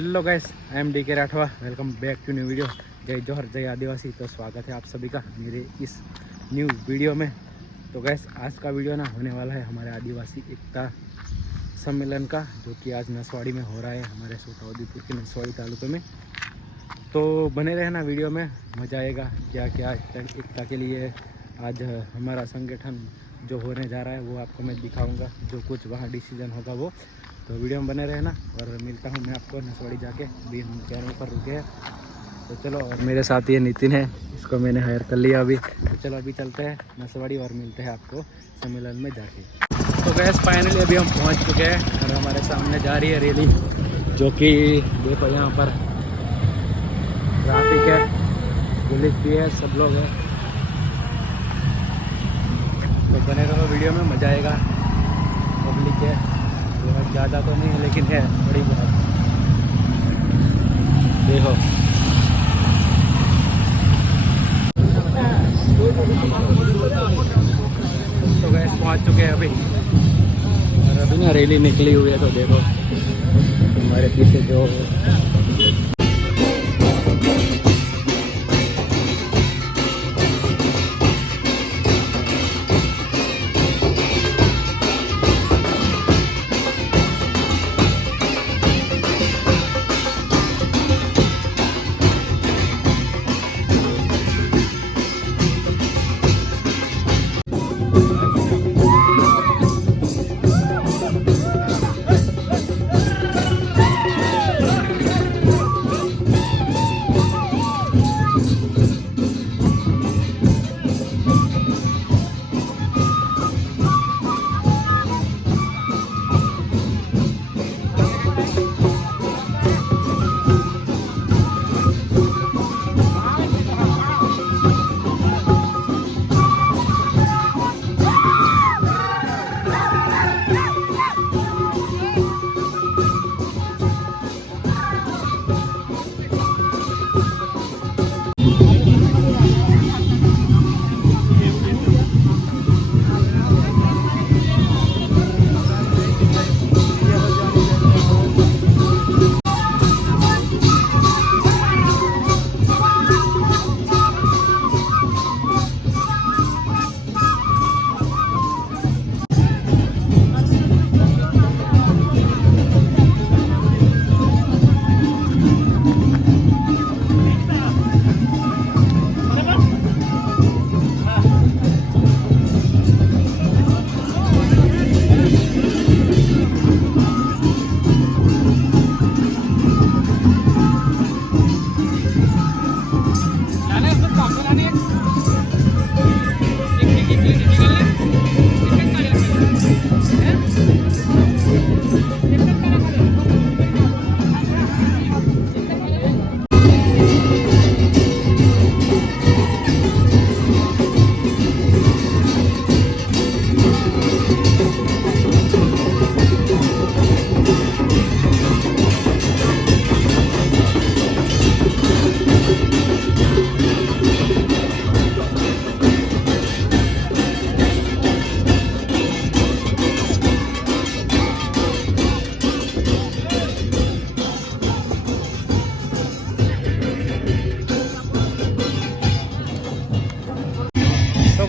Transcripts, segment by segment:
Hello guys, I am DK Rathwa. Welcome back to new video. जय जोहर, जय आदिवासी। तो स्वागत है आप सभी का मेरे इस न्यू वीडियो में। तो गाइस, आज का वीडियो ना होने वाला है हमारे आदिवासी एकता सम्मेलन का, जो कि आज नसवाड़ी में हो रहा है, हमारे छोटाउदेपुर के नसवाड़ी तालुके में। तो बने रहना वीडियो में, मज़ा आएगा। क्या क्या एकता के लिए आज हमारा संगठन जो होने जा रहा है वो आपको मैं दिखाऊंगा। जो कुछ वहाँ डिसीजन होगा वो, तो वीडियो में बने रहना। और मिलता हूँ मैं आपको नसवाड़ी जाके, भी हम चैनल पर रुके हैं। तो चलो, और मेरे साथ ये नितिन है, इसको मैंने हायर कर लिया अभी। तो चलो अभी चलते हैं नसवाड़ी और मिलते हैं आपको सम्मेलन में जाके। तो गैस, फाइनली अभी हम पहुँच चुके हैं और हमारे सामने जा रही है रैली, जो कि देखो यहाँ पर ट्रैफिक है, पुलिस भी है, सब लोग हैं। तो बने रहो वीडियो में, मज़ा आएगा। पब्लिक है, बहुत ज़्यादा तो नहीं है लेकिन है बड़ी बहुत। देखो तो गैस पहुंच चुके हैं अभी, और अभी ना रैली निकली हुई है। तो देखो हमारे पीछे जो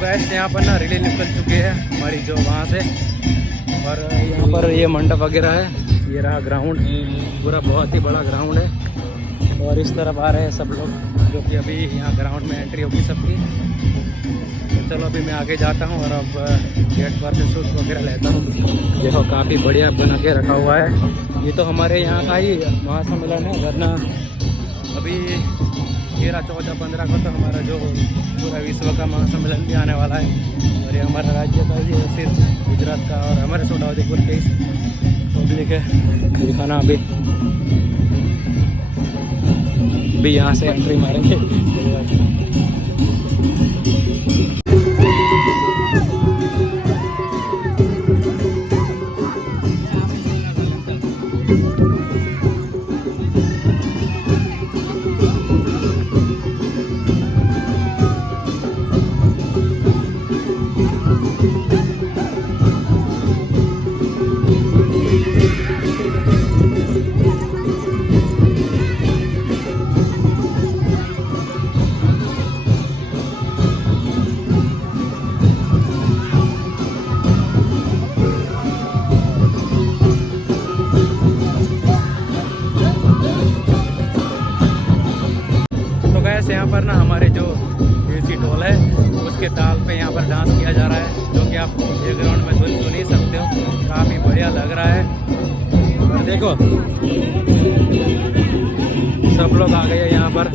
गैस यहाँ पर ना रैली निकल चुकी है हमारी, जो वहाँ से। और यहाँ पर ये मंडप वगैरह है, ये रहा ग्राउंड, पूरा बहुत ही बड़ा ग्राउंड है। और इस तरफ आ रहे हैं सब लोग, जो कि अभी यहाँ ग्राउंड में एंट्री होगी सबकी। तो चलो अभी मैं आगे जाता हूँ और अब गेट पर से शूट वगैरह लेता हूँ। देखो काफ़ी बढ़िया बना के रखा हुआ है। ये तो हमारे यहाँ का ही महासम्मेलन है, वरना अभी 13, 14, 15 को तो हमारा जो पूरा विश्व का महासम्मेलन भी आने वाला है। और ये हमारा राज्य का ही है, सिर्फ गुजरात का और हमारे छोटाउदेपुर के ही पब्लिक है। दिखाना अभी यहाँ से एंट्री मारेंगे। के ताल पे यहाँ पर डांस किया जा रहा है, जो कि आप बैकग्राउंड में धुन सुन ही सकते हो। काफ़ी बढ़िया लग रहा है। और देखो सब लोग आ गए यहाँ पर।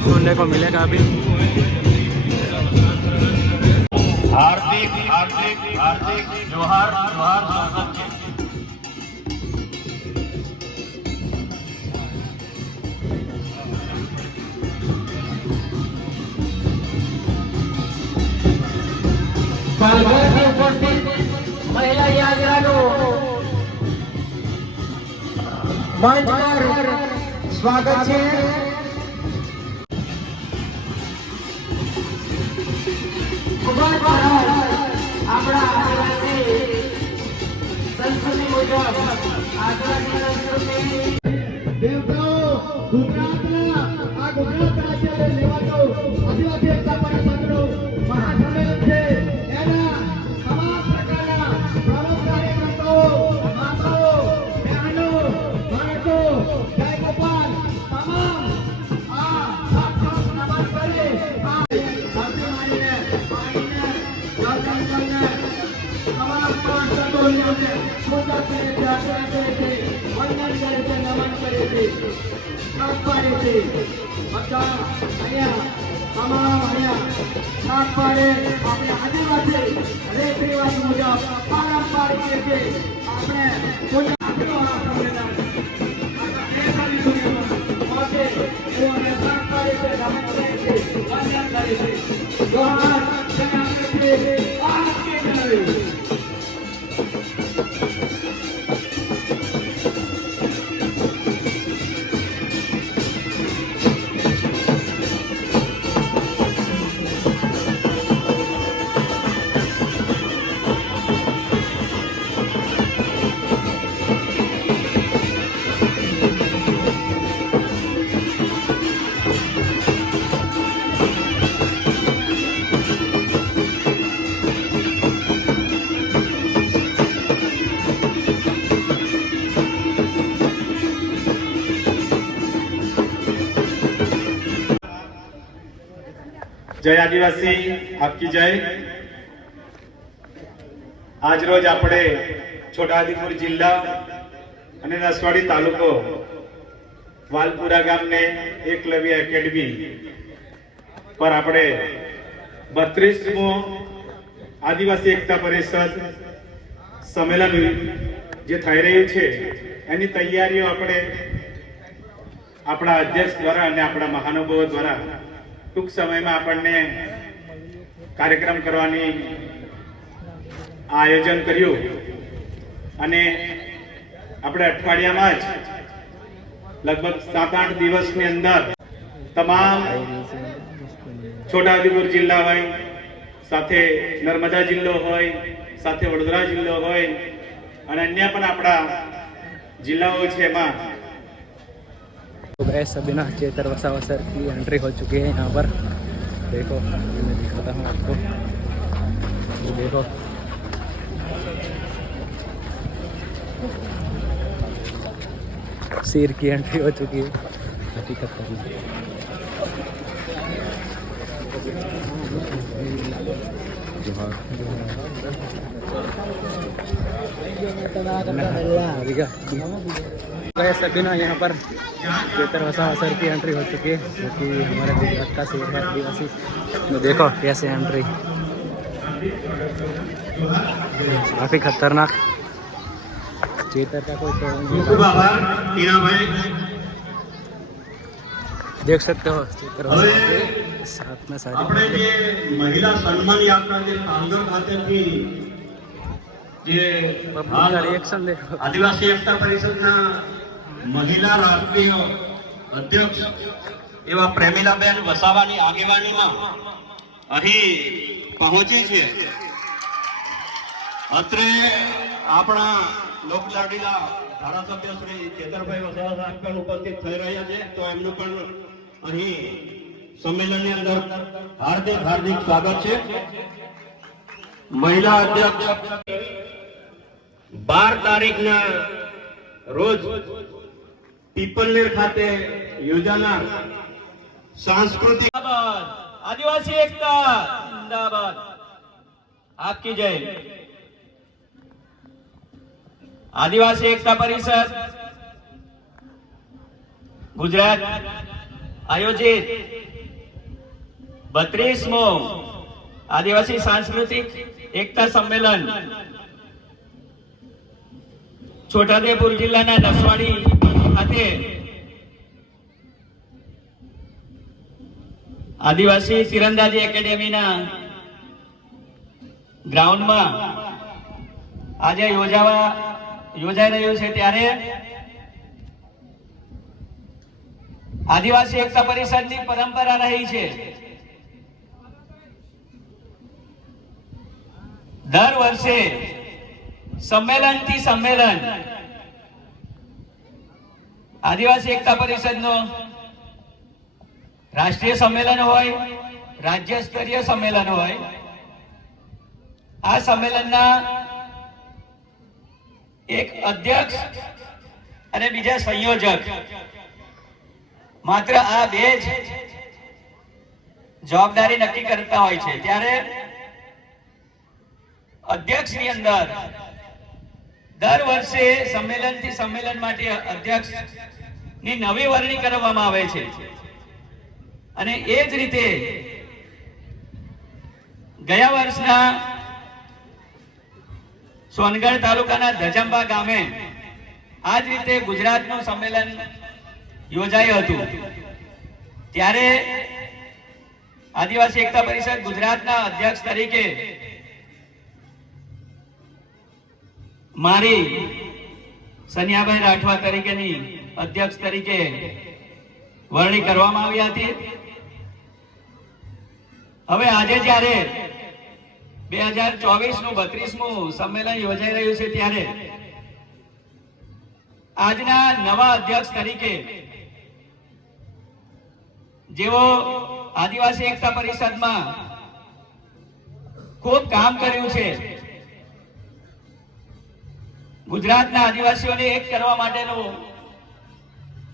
सुनने को मिलेगा अभी। हार्दिक हार्दिक हार्दिक जोहार जोहार स्वागत है। ઉપસ્થિત મહિલા યાત્રાનું મંચ પર સ્વાગત છે। આપણા આદિવાસી સંસ્કૃતિ મુજબ આદિવાસી સંસ્કૃતિ દેવતાઓ ગુજરાતના આ ગુજરાત રાજ્યને લેવાતો આદિવાસી એકતા પરિષદનો મહાસંમેલન છે। એના તમામ પ્રકારના પ્રમુખ કાર્યકર્તાઓ, માતાઓ, બહેનો, બાળકો, જય ગોપાલ તમામ આ સાક્ષાત નમન કરે આ સાથે મળીને પાણીને જળજંગલને તમામ પાર્ષદોને પૂજા કરે છે, આશા કરે છે, વંદન કરે છે, નમન કરે છે, સાથ પાડે છે। બધા અહીંયા તમામ અહીંયા સાથ પાડે આપણે આદિવાસી રીત રિવાજ મુજબ પારંપરિક રીતે આપણે પૂજા આપણો આ સંમેલન આખા દેશની દુનિયામાં પહોંચે એવો અમે સાથ પાડે જય આદિવાસી આપકી જય. આજ રોજ આપણે છોટાઉદેપુર જિલ્લા અને નસવાડી તાલુકો વાલપુરા ગામને એકલવ્ય એકેડમી પર આપણે 32મો આદિવાસી એકતા પરિષદ સંમેલન જે થઈ રહ્યું છે એની તૈયારીઓ આપણે આપણા અધ્યક્ષ દ્વારા અને આપણા મહાનુભાવો દ્વારા ટૂંક સમયમાં આપણને કાર્યક્રમ કરવાની આયોજન કર્યું અને આપણે અઠવાડિયામાં જ લગભગ 7-8 દિવસની અંદર તમામ છોટાઉદેપુર જિલ્લા હોય, સાથે નર્મદા જિલ્લો હોય, સાથે વડોદરા જિલ્લો હોય અને અન્ય પણ આપણા જિલ્લાઓ છે એમાં तो गैस अभी ना चेतर वसावा सर की एंट्री हो चुकी है यहाँ पर. देखो मैं दिखाता हूँ आपको. ये देखो शेर की एंट्री हो चुकी है. हकीकत गैस अभी ना यहाँ पर चेतर वसावा सर की एंट्री हो चुकी है, जो कि हमारे गुजरात का शेर है आदिवासी. तो देखो कैसे एंट्री, काफी खतरनाक. चेतर का कोई तो ખૂબ આભાર ટીનાભાઈ. देख सकते हो चेतर वसावा के साथ में सारी આપણે જે મહિલા સન્માન યાત્રા જે કામગર ખાતેથી જે पब्लिक का रिएक्शन देखो. આદિવાસી એકતા પરિષદના મહિલા રાષ્ટ્રીય અધ્યક્ષ એવા પ્રેમીલાબેન વસાવાની આગેવાનીમાં અહીં પહોંચી છે. અત્રે આપણા લોકલાડીલા ધારાસભ્ય શ્રી ચેતરભાઈ વસાવા સાહેબ પણ ઉપસ્થિત થઈ રહ્યા છે, તો એમનું પણ અહીં સંમેલનની અંદર હાર્દિક હાર્દિક સ્વાગત છે. મહિલા અધ્યક્ષ 12 તારીખના રોજ પીપલનેર ખાતે યોજાનાર सांस्कृतिक आदिवासी एकता जिंदाबाद आपकी जय. आदिवासी एकता परिषद गुजरात आयोजित 32मो आदिवासी सांस्कृतिक एकता सम्मेलन છોટાઉદેપુર જિલ્લાના નસવાડી ખાતે આદિવાસી તીરંદાજી એકેડેમીના ગ્રાઉન્ડમાં આજે યોજાઈ રહ્યું છે. ત્યારે આદિવાસી એકતા પરિષદની પરંપરા રહી છે દર વર્ષે सम्मेलन थी सम्मेलन आदिवासी एकता परिषद नो राष्ट्रीय सम्मेलन होय, राज्य स्तरीय सम्मेलन होय. आ सम्मेलन ना एक अध्यक्ष अने बीजा संयोजक मात्र आ बे ज जवाबदारी नक्की करता होय छे. त्यारे अध्यक्ष नी अंदर दर वर्षे सम्मेलन थी सम्मेलन माटे अध्यक्ष ની નવી વરણી કરવામાં આવે છે. અને એ જ રીતે ગયા વર્ષના સોનગઢ તાલુકાના ધજંબા ગામે આ જ રીતે ગુજરાતનું સંમેલન યોજાયું હતું. ત્યારે આદિવાસી એકતા પરિષદ ગુજરાતના અધ્યક્ષ તરીકે મારી સનિયાભાઈ રાઠવા તરીકેની અધ્યક્ષ તરીકે વરણી કરવામાં આવી હતી. હવે આજે જ્યારે 2024 નું 32મું સંમેલન યોજાઈ રહ્યું છે ત્યારે આજના નવા અધ્યક્ષ તરીકે જેઓ આદિવાસી એકતા પરિષદમાં ખૂબ કામ કર્યું છે, ગુજરાતના આદિવાસીઓને એક કરવા માટેનું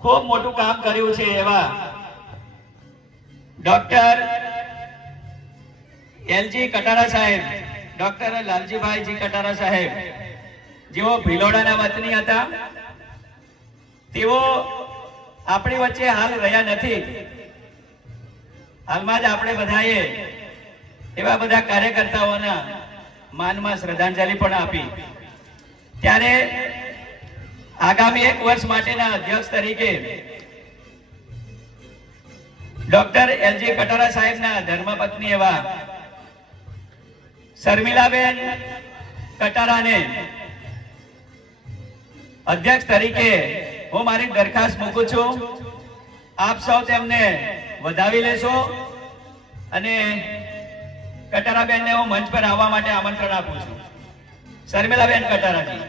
ખૂબ મોટું કામ કર્યું છે એવા ડોક્ટર એલજી કટારા સાહેબ, ડોક્ટર લાલજીભાઈજી કટારા સાહેબ, જેઓ ભિલોડાના વતની હતા, તેઓ આપણી વચ્ચે હાલ રહ્યા નથી. હાલમાં જ આપણે બધાએ એવા બધા કાર્યકર્તાઓના માનમાં શ્રદ્ધાંજલિ પણ આપી. ત્યારે આગામી 1 વર્ષ માટેના અધ્યક્ષ તરીકે ડોક્ટર એલજી કટારા સાહેબના ધર્મપત્ની એવા શર્મિલાબેન કટારાને અધ્યક્ષ તરીકે હું મારી દરખાસ્ત મૂકું છું. આપ સૌ તેમને વધાવી લેશો અને કટારાબેનને હું મંચ પર આવવા માટે આમંત્રણ આપું છું. શર્મિલાબેન કટારાજી.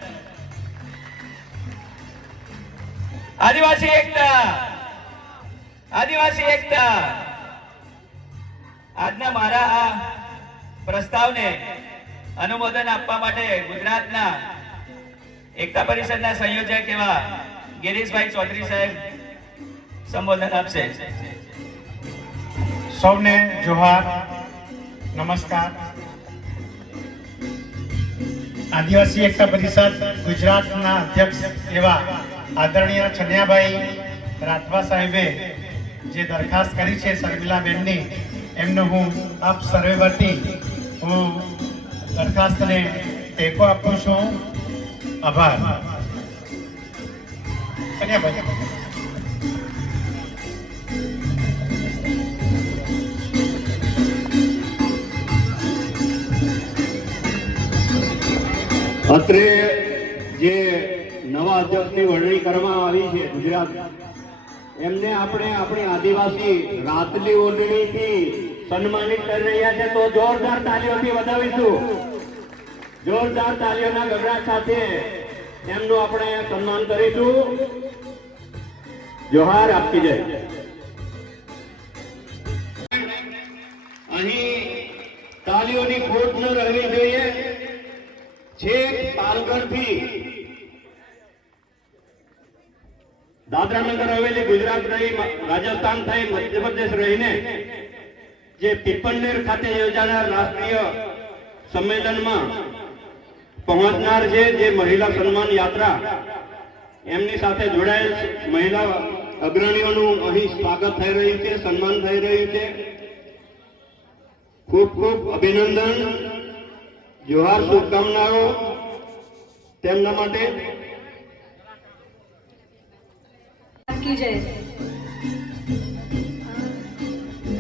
આદિવાસી એકતા, આદિવાસી એકતા. આજના મારા આ પ્રસ્તાવને અનુમોદન આપવા માટે ગુજરાતના એકતા પરિષદના સંયોજક એવા ગિરીશભાઈ ચૌધરી સાહેબ સંબોધન આપશે. સૌને જોહાર, નમસ્કાર. આદિવાસી એકતા પરિષદ ગુજરાતના અધ્યક્ષ એવા આદરણીય છન્યાભાઈ રાઠવા સાહેબે જે દરખાસ્ત કરી છે શર્મિલાબેનની, એમનો હું આપ સર્વે વતી હું દરખાસ્તને ટેકો આપું છું. આભાર. છન્યાભાઈ. અત્રે જે નવા અધ્યક્ષની વરણી કરવામાં આવી છે ગુજરાત, એમને આપણે આપણી આદિવાસી રાતલી ઓરડીથી સન્માનિત કરી રહ્યા છે. તો જોરદાર તાલીઓથી વધાવીશું. જોરદાર તાલીઓના ગગડાટ સાથે એમનું આપણે સન્માન કરીશું. જોહાર આપતી જાય. અહીં તાલીઓની ખોટ ન રહેવી જોઈએ. છેક પાલઘરથી દાદરા નગર હવેલી, ગુજરાત રહી, રાજસ્થાન થઈ, મધ્યપ્રદેશ રહીને જે પીપલનેર ખાતે યોજાનાર રાષ્ટ્રીય સંમેલનમાં પહોંચનાર છે, જે મહિલા સન્માન યાત્રા, એમની સાથે જોડાયેલ મહિલા અગ્રણીઓનું અહીં સ્વાગત થઈ રહ્યું છે, સન્માન થઈ રહ્યું છે. ખૂબ ખૂબ અભિનંદન, જોહાર, શુભકામનાઓ તેમના માટે.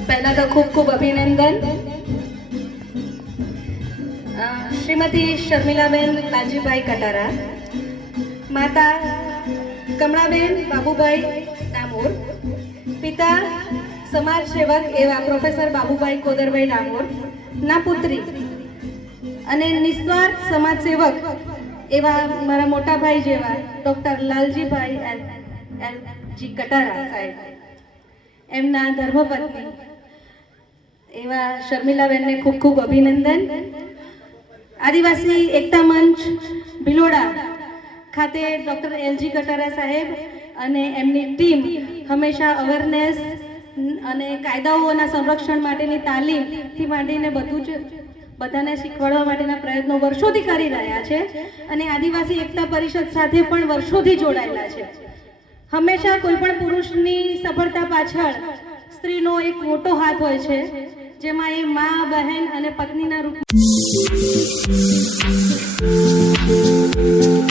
पहला तो खूब खूब अभिनंदन. श्रीमती शर्मिलाबेन लालजीभाई कटारा, माता कमलाबेन बाबूभाई डामोर, पिता समाज सेवक एवं प्रोफेसर बाबूभाई कोदरभाई डामोर ना पुत्री અને નિસ્વાર્થ સમાજ સેવક એવા મારા મોટા ભાઈ જેવા ડોક્ટર લાલજીભાઈ એલજી કટારા સાહેબ, એમના ધર્મપત્ની એવા શર્મિલાબેનને ખૂબ ખૂબ અભિનંદન. આદિવાસી એકતા મંચ ભિલોડા ખાતે ડોક્ટર એલજી કટારા સાહેબ અને એમની ટીમ હંમેશા અવેરનેસ અને કાયદાઓના સંરક્ષણ માટેની તાલીમથી માંડીને બધું જ બધાને શીખવાડવા માટેના પ્રયત્નો વર્ષોથી કરી રહ્યા છે અને આદિવાસી એકતા પરિષદ સાથે પણ વર્ષોથી જોડાયેલા છે. હંમેશા કોઈ પણ પુરુષની સફળતા પાછળ સ્ત્રીનો એક મોટો હાથ હોય છે, જેમાં એ મા, બહેન અને પત્નીના રૂપ